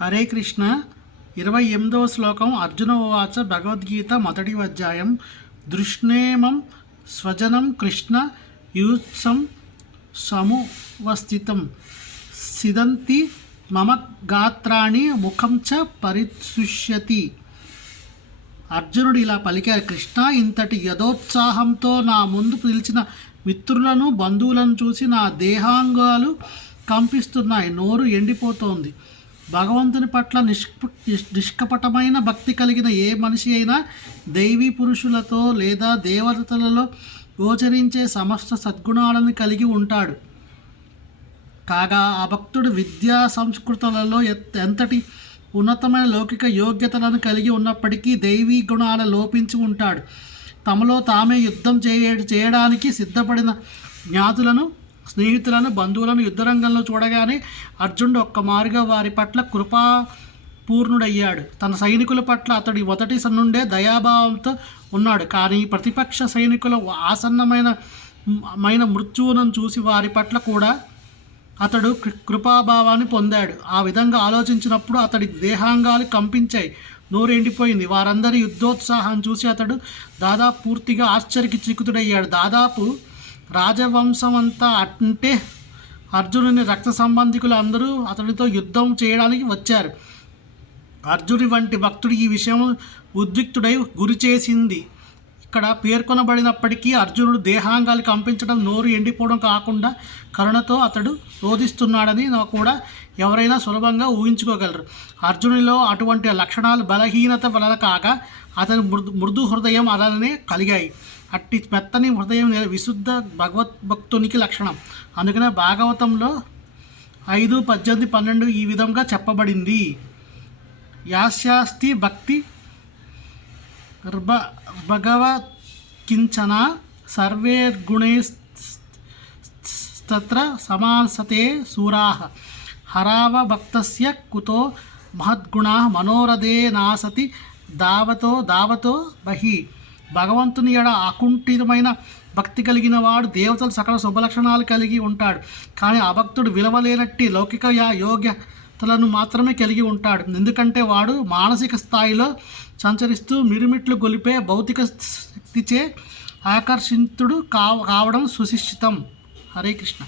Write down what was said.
హరే కృష్ణ. ఇరవై ఎనిమిదవ శ్లోకం అర్జున ఉవాచ భగవద్గీత మొదటి అధ్యాయం. దృష్ణేమం స్వజనం కృష్ణ యూత్సం సమువస్థితం. సిదంతి మమ గాత్రాణి ముఖం చ పరిశుష్యతి అర్జునుడు ఇలా పలికారు కృష్ణ ఇంతటి యథోత్సాహంతో నా ముందు పిలిచిన మిత్రులను బంధువులను చూసి నా దేహాంగాలు కంపిస్తున్నాయి. నోరు ఎండిపోతోంది. భగవంతుని పట్ల నిష్ప నిష్కపటమైన భక్తి కలిగిన ఏ మనిషి అయినా దైవీ పురుషులతో లేదా దేవతలలో గోచరించే సమస్త సద్గుణాలను కలిగి ఉంటాడు. కాగా ఆ భక్తుడు విద్యా సంస్కృతులలో ఎంతటి ఉన్నతమైన లౌకిక యోగ్యతలను కలిగి ఉన్నప్పటికీ దైవీ గుణాల లోపించి ఉంటాడు. తమలో తామే యుద్ధం చేయ చేయడానికి సిద్ధపడిన జ్ఞాతులను స్నేహితులను బంధువులను యుద్ధరంగంలో చూడగానే అర్జునుడు ఒక్క మారుగా వారి పట్ల కృపా పూర్ణుడయ్యాడు తన సైనికుల పట్ల అతడి మొదటి నుండే దయాభావంతో ఉన్నాడు. కానీ ప్రతిపక్ష సైనికుల ఆసన్నమైన మైన మృత్యువును చూసి వారి పట్ల కూడా అతడు కృ- కృపాభావాన్ని పొందాడు. ఆ విధంగా ఆలోచించినప్పుడు అతడి దేహాంగాలు కంపించాయి. నోరెండిపోయింది వారందరి యుద్ధోత్సాహం చూసి అతడు దాదాపు పూర్తిగా ఆశ్చర్యకి చిక్కుతుడయ్యాడు దాదాపు రాజవంశం అంతా అంటే అర్జునుని రక్త సంబంధికులు అందరూ అతడితో యుద్ధం చేయడానికి వచ్చారు. అర్జుని వంటి భక్తుడు ఈ విషయం ఉద్రిక్తుడై గురి చేసింది. ఇక్కడ పేర్కొనబడినప్పటికీ అర్జునుడు దేహాంగాలు కంపించడం నోరు ఎండిపోవడం కాకుండా కరుణతో అతడు రోధిస్తున్నాడని కూడా ఎవరైనా సులభంగా ఊహించుకోగలరు. అర్జునిలో అటువంటి లక్షణాలు బలహీనత వలన కాగా అతని మృదు మృదు హృదయం అలానే కలిగాయి. అట్టి మెత్తని హృదయం విశుద్ధ భగవద్భక్తునికి లక్షణం. అందుకనే భాగవతంలో ఐదు పద్దెనిమిది పన్నెండు ఈ విధంగా చెప్పబడింది. యాస్యాస్తి భక్తి ర్భ- భగవత్కించన సర్వేర్గుణైస్తత్ర సమాసతే సూరాः. హరావ భక్తస్య కుతో మహద్గుణ మనోరథే నాసతి దావతో దావతో బహి. భగవంతుని ఎడ అకుంఠితమైన భక్తి కలిగిన వాడు దేవతలు సకల శుభలక్షణాలు కలిగి ఉంటాడు. కానీ అభక్తుడు విలువలేనట్టి లౌకిక యా- యోగ్యతలను మాత్రమే కలిగి ఉంటాడు. ఎందుకంటే వాడు మానసిక స్థాయిలో సంచరిస్తూ మిరుమిట్లు గొలిపే భౌతిక శక్తిచే ఆకర్షితుడు కావ కావడం సుశిక్షితం. హరే కృష్ణ.